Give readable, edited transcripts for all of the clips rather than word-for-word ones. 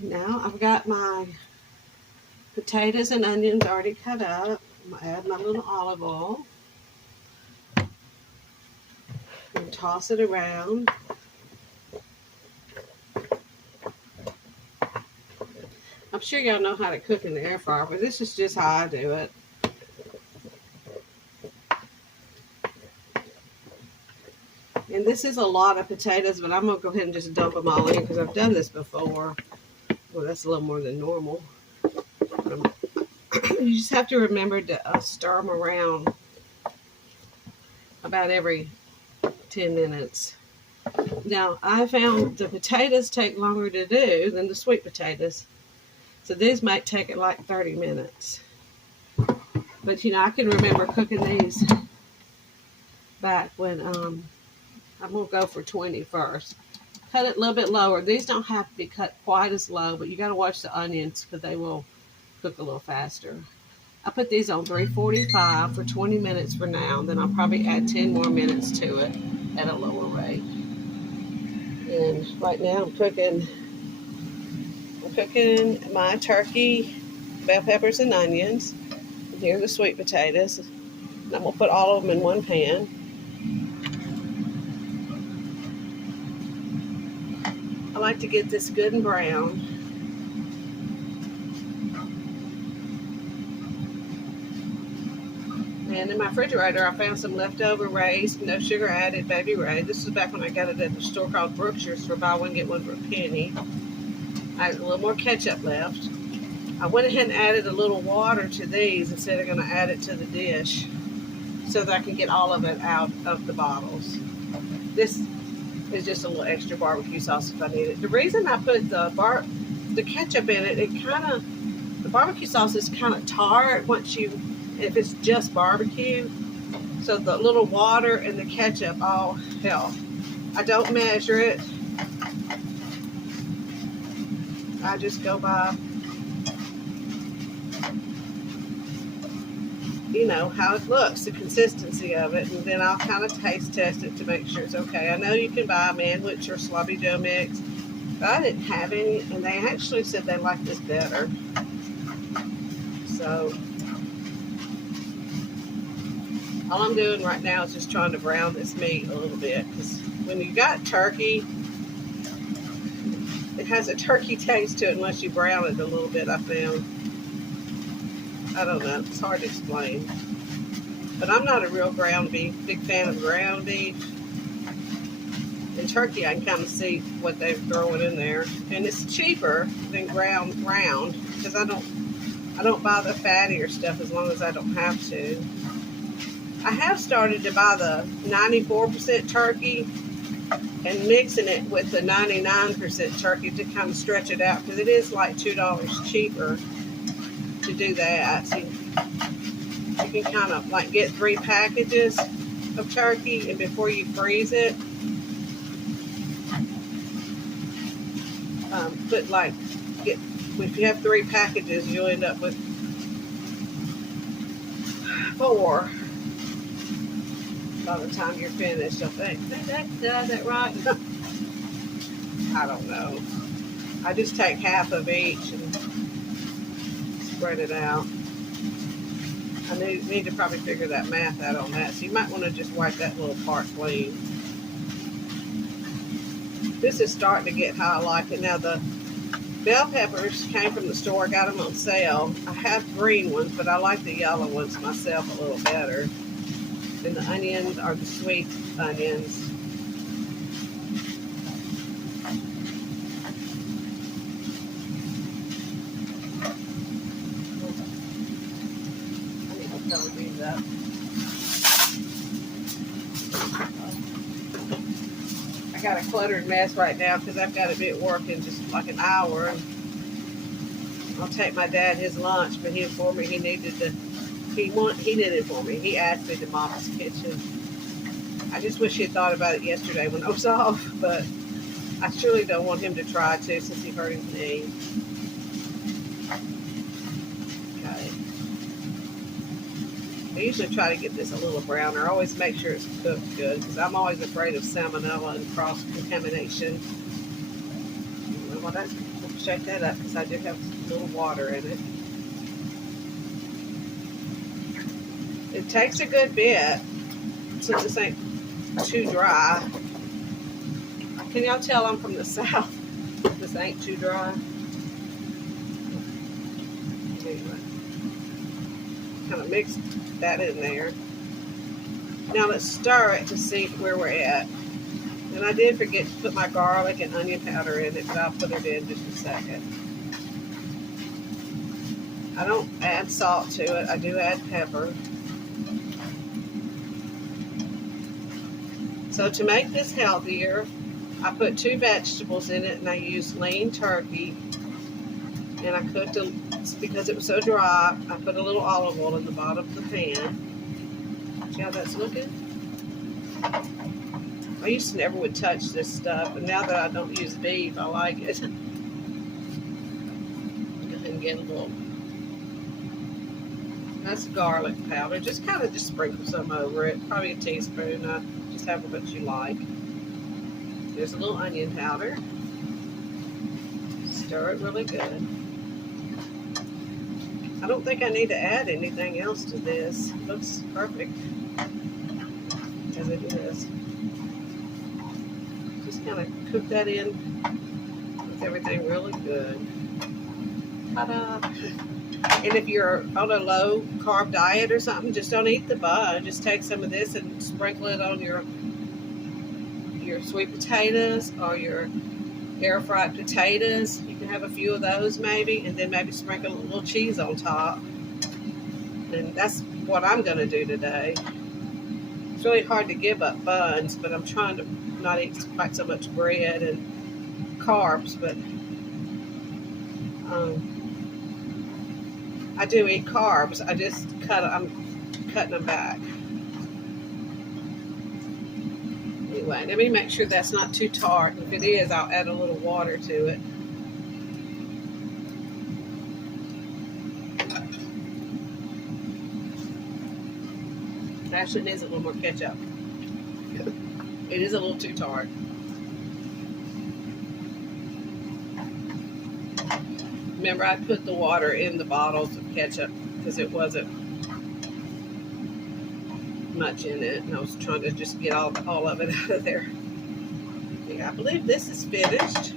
Now I've got my potatoes and onions already cut up. I'm going to add my little olive oil and toss it around. I'm sure y'all know how to cook in the air fryer, but this is just how I do it. And this is a lot of potatoes, but I'm going to go ahead and just dump them all in because I've done this before. Well, that's a little more than normal. You just have to remember to stir them around about every 10 minutes. Now, I found the potatoes take longer to do than the sweet potatoes. So these might take it like 30 minutes. But, you know, I can remember cooking these back when I'm going to go for 20 first. Cut it a little bit lower. These don't have to be cut quite as low, but you got to watch the onions because they will cook a little faster. I put these on 345 for 20 minutes for now. Then I'll probably add 10 more minutes to it at a lower rate. And right now I'm cooking my turkey, bell peppers, and onions. And here are the sweet potatoes. And I'm going to put all of them in one pan. I like to get this good and brown. And in my refrigerator, I found some leftover Ray's, no sugar added Baby Ray. This is back when I got it at the store called Brookshire's for buy one, get one for a penny. I had a little more ketchup left. I went ahead and added a little water to these instead of going to add it to the dish so that I can get all of it out of the bottles. This is just a little extra barbecue sauce if I need it. The reason I put the ketchup in it, the barbecue sauce is kind of tart if it's just barbecue. So the little water and the ketchup all help. I don't measure it. I just go by, you know, how it looks, the consistency of it, and then I'll kind of taste test it to make sure it's okay. I know you can buy a Manwich or Sloppy Joe mix, but I didn't have any, and they actually said they liked this better. So all I'm doing right now is just trying to brown this meat a little bit, because when you got turkey, it has a turkey taste to it unless you brown it a little bit, I found. I don't know. It's hard to explain. But I'm not a real big fan of ground beef. In turkey, I can kind of see what they're throwing in there. And it's cheaper than ground because I don't buy the fattier stuff as long as I don't have to. I have started to buy the 94% turkey and mixing it with the 99% turkey to kind of stretch it out, because it is like $2 cheaper to do that. So you can kind of like get 3 packages of turkey, and before you freeze it, if you have 3 packages, you'll end up with 4 by the time you're finished. I think that right? I don't know. I just take half of each and spread it out. I need to probably figure that math out on that. So you might want to just wipe that little part clean. This is starting to get how I like it. Now the bell peppers came from the store. I got them on sale. I have green ones, but I like the yellow ones myself a little better. And the onions are the sweet onions. I need to cover these up. I got a cluttered mess right now because I've got to be at work in just like an hour. I'll take my dad his lunch, but he informed me he did it for me. He asked me to mop his kitchen. I just wish he had thought about it yesterday when I was off, but I surely don't want him to try to since he hurt his knee. Okay. I usually try to get this a little browner. I always make sure it's cooked good because I'm always afraid of salmonella and cross-contamination. Well, that's Shake that up because I do have a little water in it. It takes a good bit so this ain't too dry. Can y'all tell I'm from the south? This ain't too dry. Anyway, kind of mix that in there. Now let's stir it to see where we're at. And I did forget to put my garlic and onion powder in it, but I'll put it in just a second. I don't add salt to it. I do add pepper. So to make this healthier, I put 2 vegetables in it, and I used lean turkey. And I cooked it because it was so dry. I put a little olive oil in the bottom of the pan. See how that's looking? I used to never would touch this stuff, and now that I don't use beef, I like it. Go ahead and get a little. That's garlic powder. Just sprinkle some over it. Probably a teaspoon. Just have what you like. There's a little onion powder. Stir it really good. I don't think I need to add anything else to this. It looks perfect as it is. Just kind of cook that in with everything really good. Ta-da! And if you're on a low carb diet or something, just don't eat the bun. Just take some of this and sprinkle it on your sweet potatoes or your air fried potatoes. You can have a few of those maybe, and then maybe sprinkle a little cheese on top. And that's what I'm going to do today. It's really hard to give up buns, but I'm trying to not eat quite so much bread and carbs, but I do eat carbs. I'm cutting them back. Anyway, let me make sure that's not too tart. If it is, I'll add a little water to it. Actually, it needs a little more ketchup. It is a little too tart. Remember, I put the water in the bottles of ketchup because it wasn't much in it, and I was trying to just get all of it out of there. Yeah, I believe this is finished.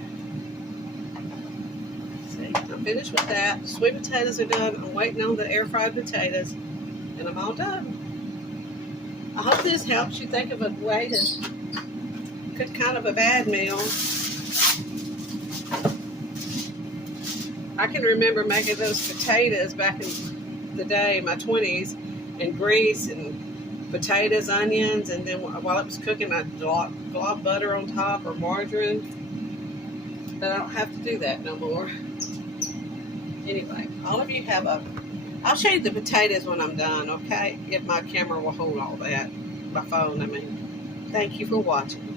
See, I'm finished with that. The sweet potatoes are done. I'm waiting on the air fried potatoes, and I'm all done. I hope this helps you think of a way to cook kind of a bad meal. I can remember making those potatoes back in the day, my 20s, and grease and potatoes, onions, and then while it was cooking, I'd glob butter on top or margarine. But I don't have to do that no more. Anyway, all of you have I'll show you the potatoes when I'm done, okay? If my camera will hold all that. My phone, I mean. Thank you for watching.